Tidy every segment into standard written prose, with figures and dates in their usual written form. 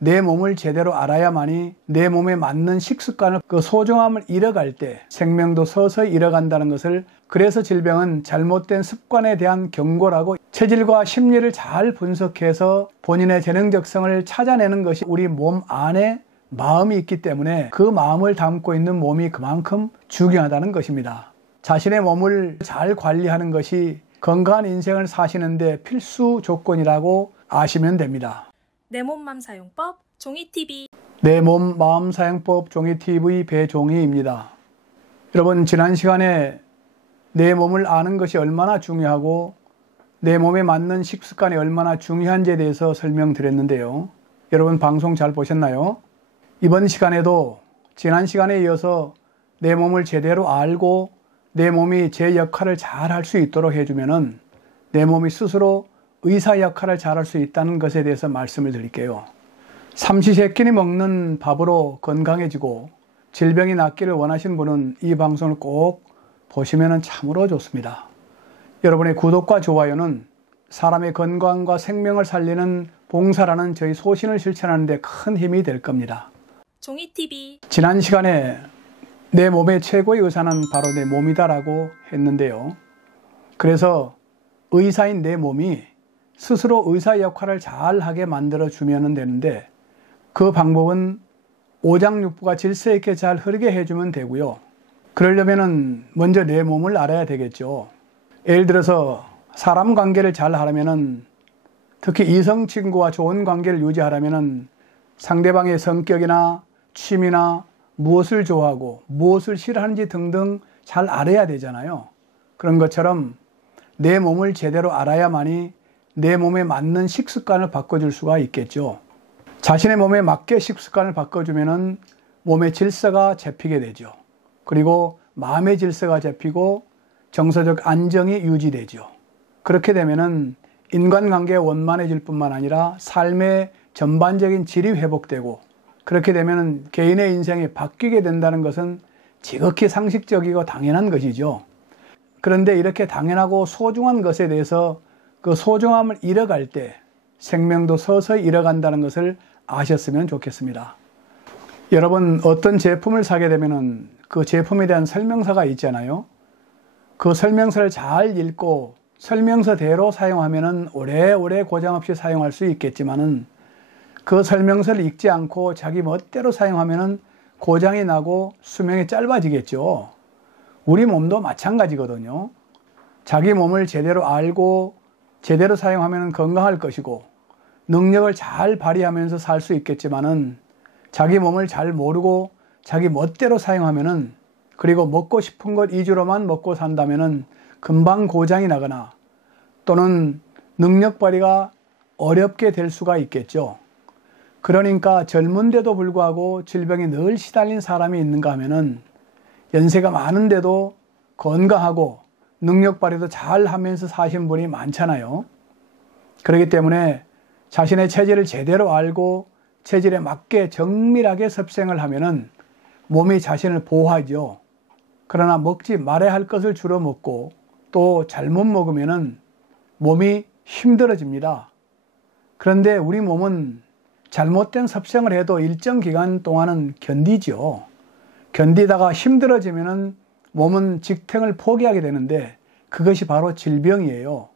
내 몸을 제대로 알아야만이 내 몸에 맞는 식습관을, 그 소중함을 잃어갈 때 생명도 서서히 잃어간다는 것을, 그래서 질병은 잘못된 습관에 대한 경고라고, 체질과 심리를 잘 분석해서 본인의 재능적성을 찾아내는 것이 우리 몸 안에 마음이 있기 때문에 그 마음을 담고 있는 몸이 그만큼 중요하다는 것입니다. 자신의 몸을 잘 관리하는 것이 건강한 인생을 사시는데 필수 조건이라고 아시면 됩니다. 내 몸맘 사용법 종이TV. 내 몸 마음 사용법 종이TV 배종희입니다. 여러분, 지난 시간에 내 몸을 아는 것이 얼마나 중요하고 내 몸에 맞는 식습관이 얼마나 중요한지에 대해서 설명드렸는데요. 여러분, 방송 잘 보셨나요? 이번 시간에도 지난 시간에 이어서 내 몸을 제대로 알고 내 몸이 제 역할을 잘 할 수 있도록 해주면은 내 몸이 스스로 의사 역할을 잘 할 수 있다는 것에 대해서 말씀을 드릴게요. 삼시세끼니 먹는 밥으로 건강해지고 질병이 낫기를 원하시는 분은 이 방송을 꼭 보시면 참으로 좋습니다. 여러분의 구독과 좋아요는 사람의 건강과 생명을 살리는 봉사라는 저희 소신을 실천하는 데 큰 힘이 될 겁니다. 종이TV. 지난 시간에 내 몸의 최고의 의사는 바로 내 몸이다라고 했는데요. 그래서 의사인 내 몸이 스스로 의사 역할을 잘하게 만들어주면 되는데, 그 방법은 오장육부가 질서 있게 잘 흐르게 해주면 되고요. 그러려면 먼저 내 몸을 알아야 되겠죠. 예를 들어서 사람 관계를 잘 하려면, 특히 이성 친구와 좋은 관계를 유지하려면 상대방의 성격이나 취미나 무엇을 좋아하고 무엇을 싫어하는지 등등 잘 알아야 되잖아요. 그런 것처럼 내 몸을 제대로 알아야만이 내 몸에 맞는 식습관을 바꿔줄 수가 있겠죠. 자신의 몸에 맞게 식습관을 바꿔주면 몸의 질서가 잡히게 되죠. 그리고 마음의 질서가 잡히고 정서적 안정이 유지되죠. 그렇게 되면 인간관계가 원만해질 뿐만 아니라 삶의 전반적인 질이 회복되고, 그렇게 되면 개인의 인생이 바뀌게 된다는 것은 지극히 상식적이고 당연한 것이죠. 그런데 이렇게 당연하고 소중한 것에 대해서 그 소중함을 잃어갈 때 생명도 서서히 잃어간다는 것을 아셨으면 좋겠습니다. 여러분, 어떤 제품을 사게 되면 그 제품에 대한 설명서가 있잖아요. 그 설명서를 잘 읽고 설명서대로 사용하면 오래오래 고장없이 사용할 수 있겠지만은, 그 설명서를 읽지 않고 자기 멋대로 사용하면 고장이 나고 수명이 짧아지겠죠. 우리 몸도 마찬가지거든요. 자기 몸을 제대로 알고 제대로 사용하면 건강할 것이고 능력을 잘 발휘하면서 살 수 있겠지만은, 자기 몸을 잘 모르고 자기 멋대로 사용하면은, 그리고 먹고 싶은 것 위주로만 먹고 산다면은 금방 고장이 나거나 또는 능력 발휘가 어렵게 될 수가 있겠죠. 그러니까 젊은데도 불구하고 질병에 늘 시달린 사람이 있는가 하면은 연세가 많은데도 건강하고 능력 발휘도 잘 하면서 사신 분이 많잖아요. 그렇기 때문에 자신의 체질을 제대로 알고 체질에 맞게 정밀하게 섭생을 하면은 몸이 자신을 보호하죠. 그러나 먹지 말아야 할 것을 주로 먹고 또 잘못 먹으면은 몸이 힘들어집니다. 그런데 우리 몸은 잘못된 섭생을 해도 일정 기간 동안은 견디죠. 견디다가 힘들어지면은 몸은 직행을 포기하게 되는데, 그것이 바로 질병이에요.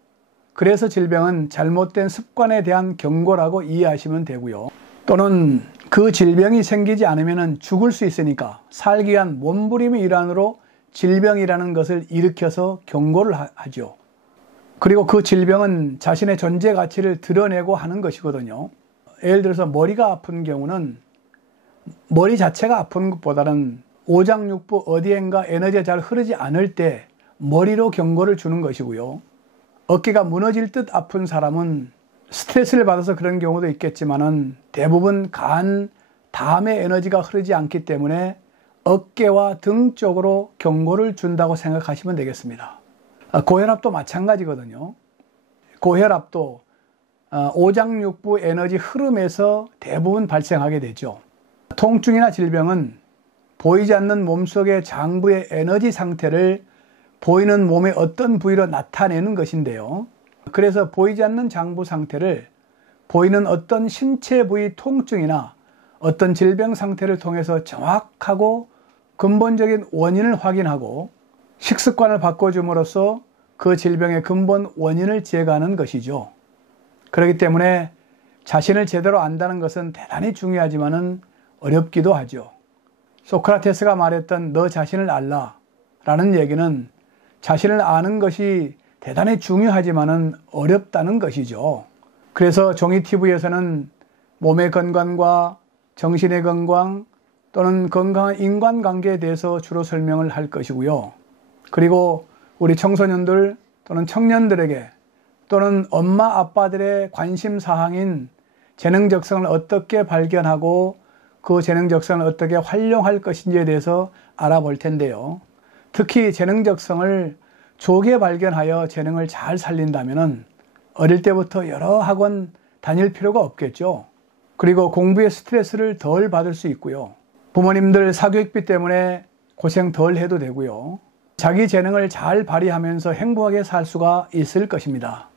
그래서 질병은 잘못된 습관에 대한 경고라고 이해하시면 되고요. 또는 그 질병이 생기지 않으면 죽을 수 있으니까 살기 위한 몸부림의 일환으로 질병이라는 것을 일으켜서 경고를 하죠. 그리고 그 질병은 자신의 존재 가치를 드러내고 하는 것이거든요. 예를 들어서 머리가 아픈 경우는 머리 자체가 아픈 것보다는 오장육부 어디엔가 에너지가 잘 흐르지 않을 때 머리로 경고를 주는 것이고요. 어깨가 무너질 듯 아픈 사람은 스트레스를 받아서 그런 경우도 있겠지만은 대부분 간, 담에 에너지가 흐르지 않기 때문에 어깨와 등 쪽으로 경고를 준다고 생각하시면 되겠습니다. 고혈압도 마찬가지거든요. 고혈압도 오장육부 에너지 흐름에서 대부분 발생하게 되죠. 통증이나 질병은 보이지 않는 몸속의 장부의 에너지 상태를 보이는 몸의 어떤 부위로 나타내는 것인데요. 그래서 보이지 않는 장부 상태를 보이는 어떤 신체 부위 통증이나 어떤 질병 상태를 통해서 정확하고 근본적인 원인을 확인하고 식습관을 바꿔줌으로써 그 질병의 근본 원인을 제거하는 것이죠. 그렇기 때문에 자신을 제대로 안다는 것은 대단히 중요하지만은 어렵기도 하죠. 소크라테스가 말했던 너 자신을 알라 라는 얘기는 자신을 아는 것이 대단히 중요하지만은 어렵다는 것이죠. 그래서 종이TV에서는 몸의 건강과 정신의 건강 또는 건강한 인간관계에 대해서 주로 설명을 할 것이고요. 그리고 우리 청소년들 또는 청년들에게 또는 엄마 아빠들의 관심 사항인 재능적성을 어떻게 발견하고 그 재능적성을 어떻게 활용할 것인지에 대해서 알아볼 텐데요. 특히 재능적성을 조기에 발견하여 재능을 잘 살린다면 어릴 때부터 여러 학원 다닐 필요가 없겠죠. 그리고 공부의 스트레스를 덜 받을 수 있고요. 부모님들 사교육비 때문에 고생 덜 해도 되고요. 자기 재능을 잘 발휘하면서 행복하게 살 수가 있을 것입니다.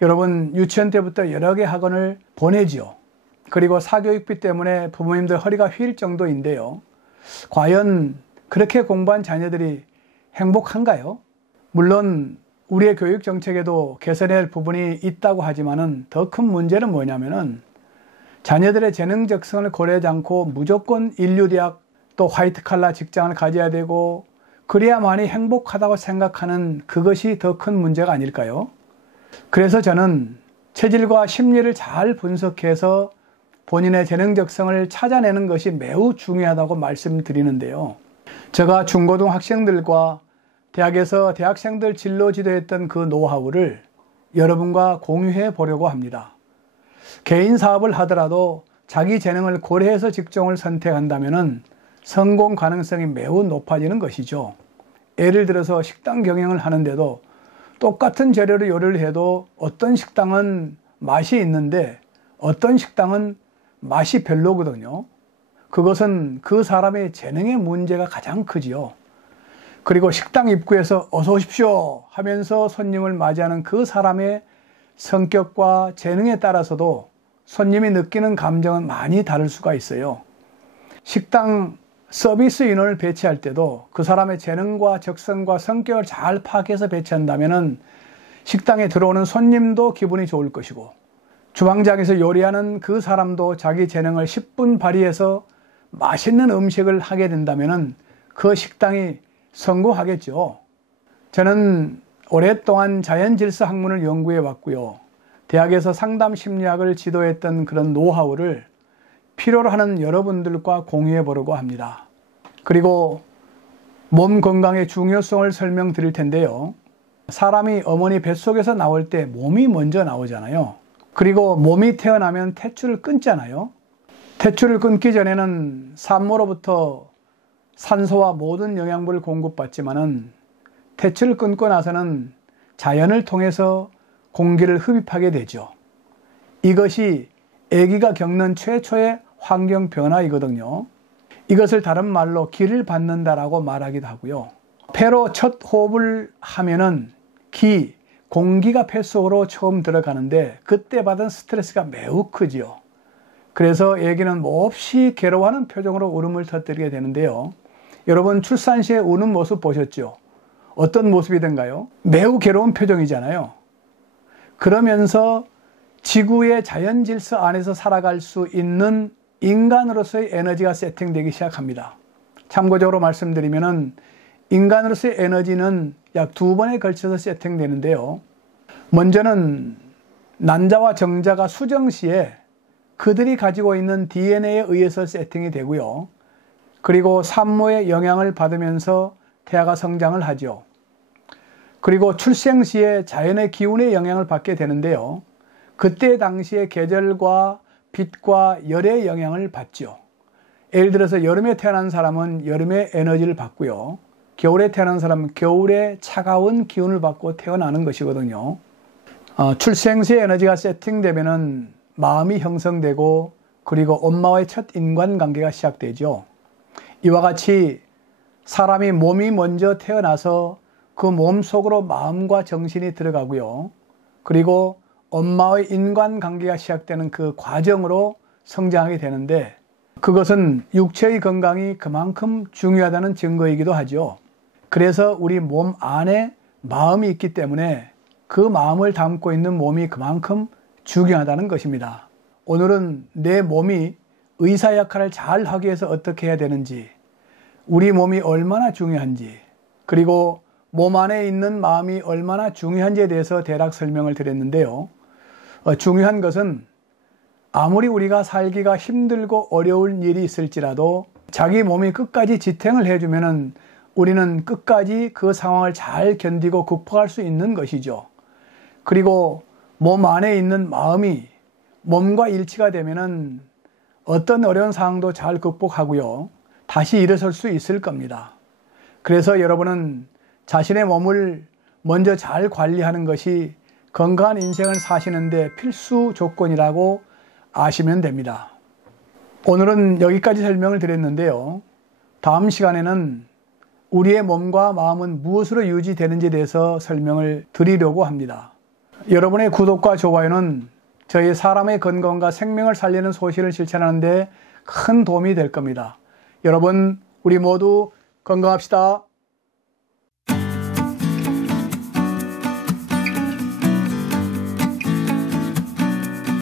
여러분 유치원 때부터 여러 개 학원을 보내지요. 그리고 사교육비 때문에 부모님들 허리가 휠 정도인데요. 과연 그렇게 공부한 자녀들이 행복한가요? 물론 우리의 교육 정책에도 개선해야 할 부분이 있다고 하지만은 더 큰 문제는 뭐냐면은 자녀들의 재능적성을 고려하지 않고 무조건 인류대학 또 화이트 칼라 직장을 가져야 되고 그래야만이 행복하다고 생각하는 그것이 더 큰 문제가 아닐까요? 그래서 저는 체질과 심리를 잘 분석해서 본인의 재능적성을 찾아내는 것이 매우 중요하다고 말씀드리는데요. 제가 중고등 학생들과 대학에서 대학생들 진로 지도했던 그 노하우를 여러분과 공유해 보려고 합니다. 개인 사업을 하더라도 자기 재능을 고려해서 직종을 선택한다면 성공 가능성이 매우 높아지는 것이죠. 예를 들어서 식당 경영을 하는데도 똑같은 재료로 요리를 해도 어떤 식당은 맛이 있는데 어떤 식당은 맛이 별로거든요. 그것은 그 사람의 재능의 문제가 가장 크지요. 그리고 식당 입구에서 어서 오십시오 하면서 손님을 맞이하는 그 사람의 성격과 재능에 따라서도 손님이 느끼는 감정은 많이 다를 수가 있어요. 식당 서비스 인원을 배치할 때도 그 사람의 재능과 적성과 성격을 잘 파악해서 배치한다면 식당에 들어오는 손님도 기분이 좋을 것이고 주방장에서 요리하는 그 사람도 자기 재능을 10분 발휘해서 맛있는 음식을 하게 된다면 그 식당이 성공하겠죠. 저는 오랫동안 자연질서 학문을 연구해 왔고요. 대학에서 상담 심리학을 지도했던 그런 노하우를 필요로 하는 여러분들과 공유해 보려고 합니다. 그리고 몸 건강의 중요성을 설명드릴 텐데요. 사람이 어머니 뱃속에서 나올 때 몸이 먼저 나오잖아요. 그리고 몸이 태어나면 탯줄을 끊잖아요. 탯줄을 끊기 전에는 산모로부터 산소와 모든 영양분을 공급받지만은 탯줄을 끊고 나서는 자연을 통해서 공기를 흡입하게 되죠. 이것이 아기가 겪는 최초의 환경 변화이거든요. 이것을 다른 말로 기를 받는다라고 말하기도 하고요. 폐로 첫 호흡을 하면은 공기가 폐 속으로 처음 들어가는데 그때 받은 스트레스가 매우 크지요. 그래서 아기는 몹시 괴로워하는 표정으로 울음을 터뜨리게 되는데요. 여러분 출산 시에 우는 모습 보셨죠? 어떤 모습이든가요? 매우 괴로운 표정이잖아요. 그러면서 지구의 자연 질서 안에서 살아갈 수 있는 인간으로서의 에너지가 세팅되기 시작합니다. 참고적으로 말씀드리면은 인간으로서의 에너지는 약 2번에 걸쳐서 세팅되는데요. 먼저는 난자와 정자가 수정 시에 그들이 가지고 있는 DNA에 의해서 세팅이 되고요. 그리고 산모의 영향을 받으면서 태아가 성장을 하죠. 그리고 출생 시에 자연의 기운의 영향을 받게 되는데요. 그때 당시에 계절과 빛과 열의 영향을 받죠. 예를 들어서 여름에 태어난 사람은 여름의 에너지를 받고요. 겨울에 태어난 사람은 겨울의 차가운 기운을 받고 태어나는 것이거든요. 출생 시에 에너지가 세팅되면은 마음이 형성되고 그리고 엄마와의 첫 인간관계가 시작되죠. 이와 같이 사람이 몸이 먼저 태어나서 그 몸 속으로 마음과 정신이 들어가고요. 그리고 엄마의 인간관계가 시작되는 그 과정으로 성장하게 되는데, 그것은 육체의 건강이 그만큼 중요하다는 증거이기도 하죠. 그래서 우리 몸 안에 마음이 있기 때문에 그 마음을 담고 있는 몸이 그만큼 중요하다는 것입니다. 오늘은 내 몸이 의사 역할을 잘 하기 위해서 어떻게 해야 되는지, 우리 몸이 얼마나 중요한지, 그리고 몸 안에 있는 마음이 얼마나 중요한지에 대해서 대략 설명을 드렸는데요. 중요한 것은 아무리 우리가 살기가 힘들고 어려운 일이 있을지라도 자기 몸이 끝까지 지탱을 해주면은 우리는 끝까지 그 상황을 잘 견디고 극복할 수 있는 것이죠. 그리고 몸 안에 있는 마음이 몸과 일치가 되면은 어떤 어려운 상황도 잘 극복하고요. 다시 일어설 수 있을 겁니다. 그래서 여러분은 자신의 몸을 먼저 잘 관리하는 것이 건강한 인생을 사시는데 필수 조건이라고 아시면 됩니다. 오늘은 여기까지 설명을 드렸는데요. 다음 시간에는 우리의 몸과 마음은 무엇으로 유지되는지에 대해서 설명을 드리려고 합니다. 여러분의 구독과 좋아요는 저희 사람의 건강과 생명을 살리는 소실을 실천하는 데 큰 도움이 될 겁니다. 여러분, 우리 모두 건강합시다.